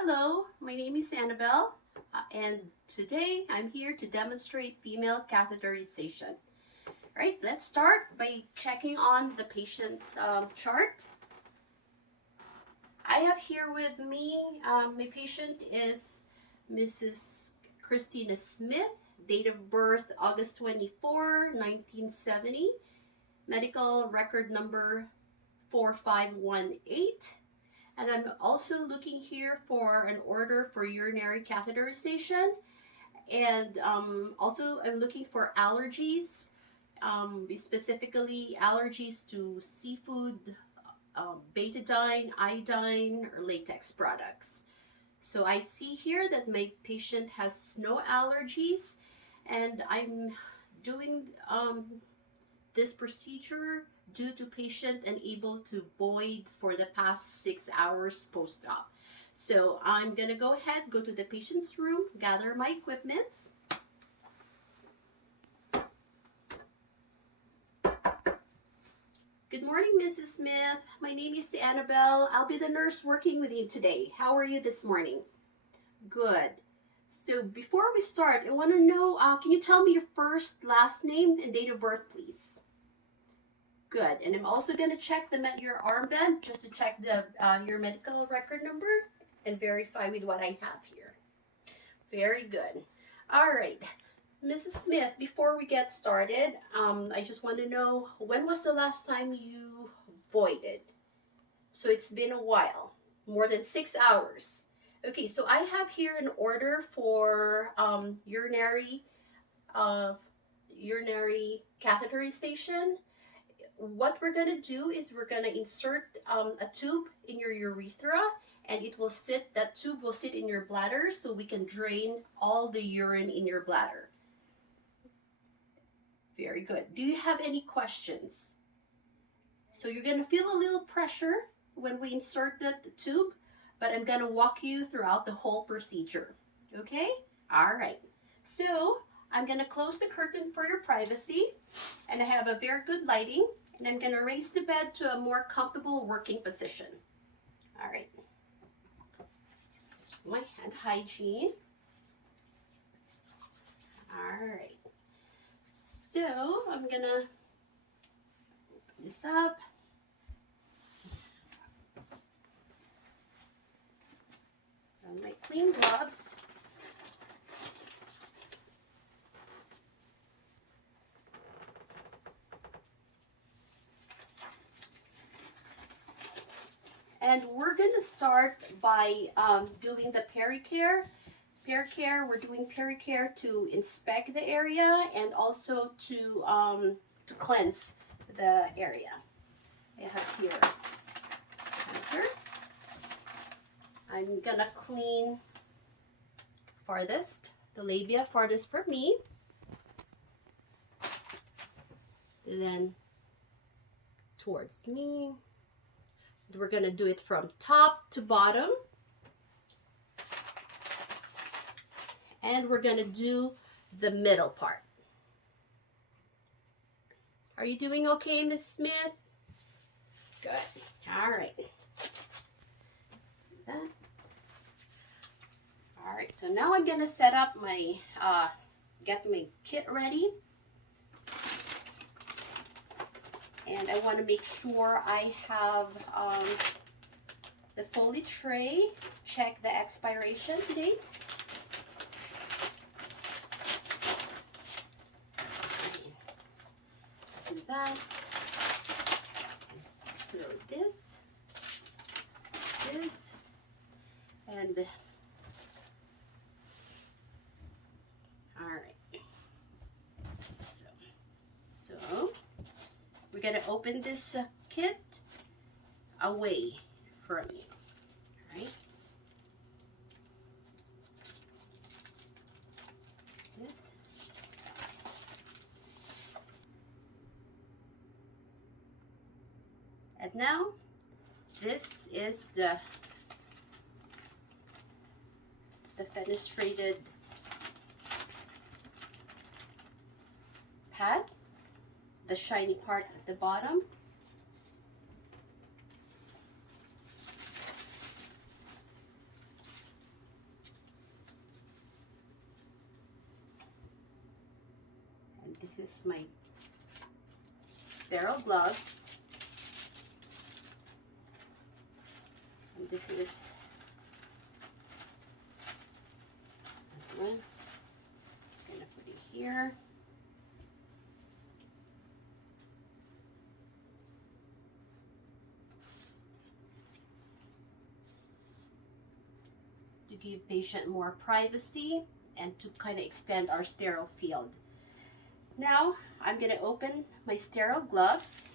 Hello, my name is Annabelle, and today I'm here to demonstrate female catheterization. All right, let's start by checking on the patient's chart. I have here with me, my patient is Mrs. Christina Smith, date of birth August 24, 1970, medical record number 4518. And I'm also looking here for an order for urinary catheterization. And also I'm looking for allergies, specifically allergies to seafood, betadine, iodine, or latex products. So I see here that my patient has no allergies, and I'm doing this procedure due to patient unable to void for the past 6 hours post-op. So I'm gonna go ahead, go to the patient's room, gather my equipment. Good morning, Mrs. Smith. My name is Annabelle. I'll be the nurse working with you today. How are you this morning? Good. So before we start, I want to know, can you tell me your first, last name, and date of birth, please? Good. And I'm also going to check your armband just to check your medical record number and verify with what I have here. Very good. All right. Mrs. Smith, before we get started, I just want to know, when was the last time you voided? So it's been a while, more than 6 hours. Okay, so I have here an order for urinary catheterization. What we're going to do is we're going to insert a tube in your urethra, and that tube will sit in your bladder so we can drain all the urine in your bladder. Very good. Do you have any questions? So you're going to feel a little pressure when we insert the tube, but I'm going to walk you throughout the whole procedure. Okay? All right. So I'm going to close the curtain for your privacy, and I have a very good lighting, and I'm going to raise the bed to a more comfortable working position. All right. My hand hygiene. All right. So I'm going to open this up. On my clean gloves. And we're going to start by doing the pericare. We're doing pericare to inspect the area and also to cleanse the area. I have here cleanser. I'm going to clean the labia farthest from me. And then towards me. We're going to do it from top to bottom. And we're going to do the middle part. Are you doing okay, Miss Smith? Good. All right. Let's do that. All right, so now I'm going to set up get my kit ready. And I want to make sure I have the Foley tray. Check the expiration date. Do that. Throw this, and all right. So we're gonna open this kit away from you. All right. This. And now, this is the fenestrated pad, the shiny part at the bottom. This is my sterile gloves. And this is one. I'm gonna put it here. To give patient more privacy and to kind of extend our sterile field. Now I'm going to open my sterile gloves.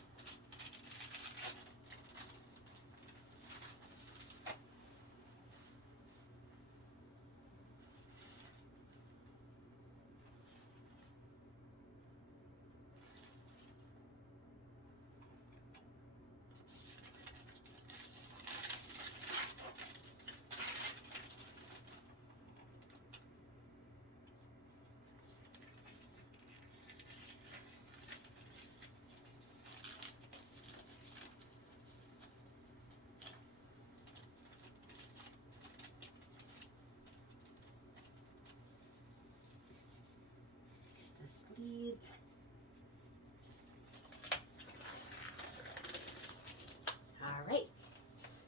The sleeves. All right,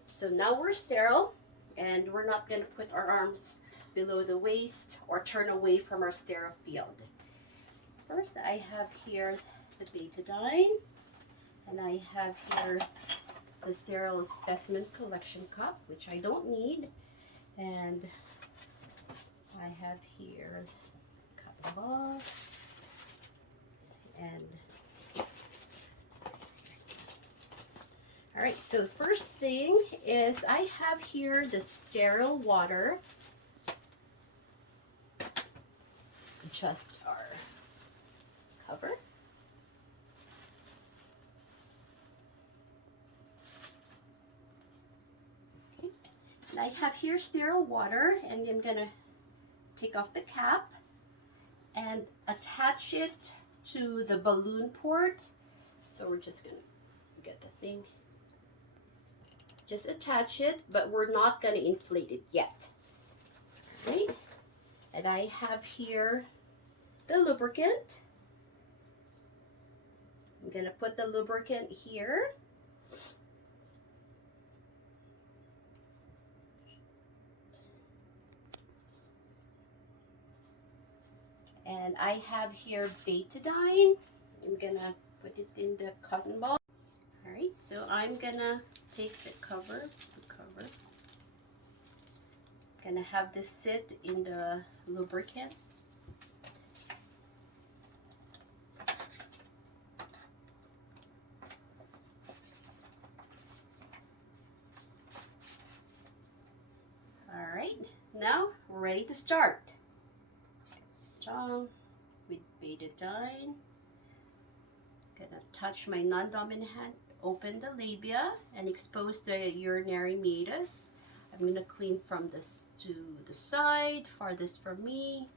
so now we're sterile, and we're not going to put our arms below the waist or turn away from our sterile field. First, I have here the betadine, and I have here the sterile specimen collection cup, which I don't need, and I have here cotton balls, and all right, so the first thing is I have here the sterile water. Adjust our cover. Okay, and I have here sterile water, and I'm gonna take off the cap and attach it to the balloon port. So we're just gonna get the thing, just attach it, but we're not gonna inflate it yet. All right, and I have here the lubricant. I'm gonna put the lubricant here. And I have here betadine. I'm gonna put it in the cotton ball. All right, so I'm gonna take the cover. Gonna have this sit in the lubricant. All right, now we're ready to start. Strong with betadine. Gonna touch my non-dominant hand, open the labia, and expose the urinary meatus. I'm gonna clean from this to the side, farthest from me.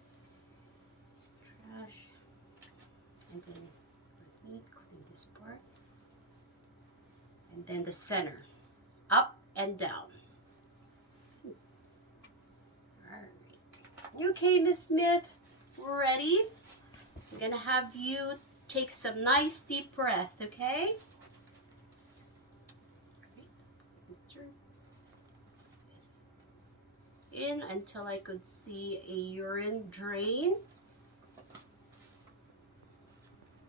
Trash. And then let me clean this part. And then the center, up and down. Alright. You okay, Miss Smith? We're ready. I'm gonna have you take some nice deep breath, okay? In until I could see a urine drain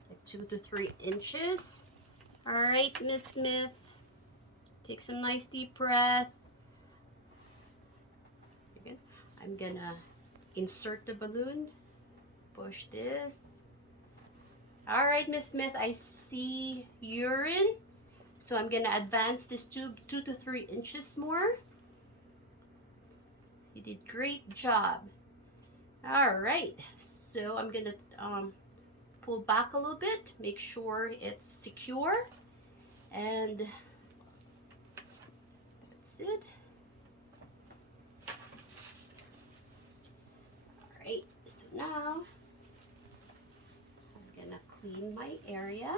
at 2 to 3 inches. All right, Miss Smith, take some nice deep breath. Again, I'm gonna insert the balloon, push this. All right, Miss Smith, I see urine, so I'm gonna advance this tube 2 to 3 inches more. You did great job. All right, so I'm gonna pull back a little bit, make sure it's secure, and that's it. All right, so now I'm gonna clean my area.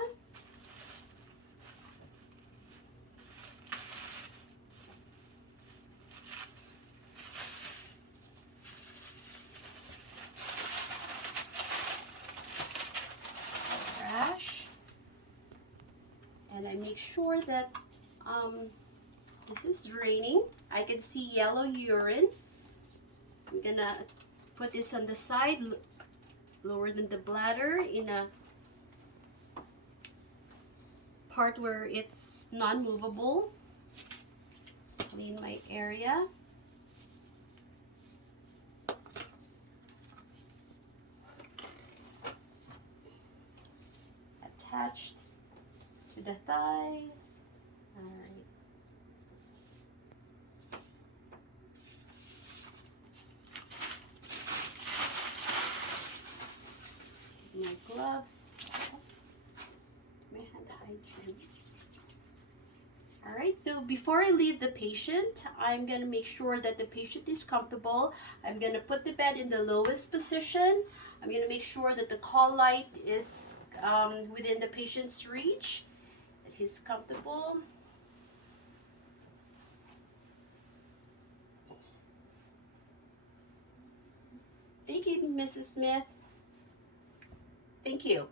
make sure that this is draining. I can see yellow urine. I'm gonna put this on the side, lower than the bladder, in a part where it's non-movable. Clean my area. Attached to the thighs. All right. My gloves. My hand hygiene. All right, so before I leave the patient, I'm gonna make sure that the patient is comfortable. I'm gonna put the bed in the lowest position. I'm gonna make sure that the call light is within the patient's reach, that he's comfortable. Thank you, Mrs. Smith. Thank you.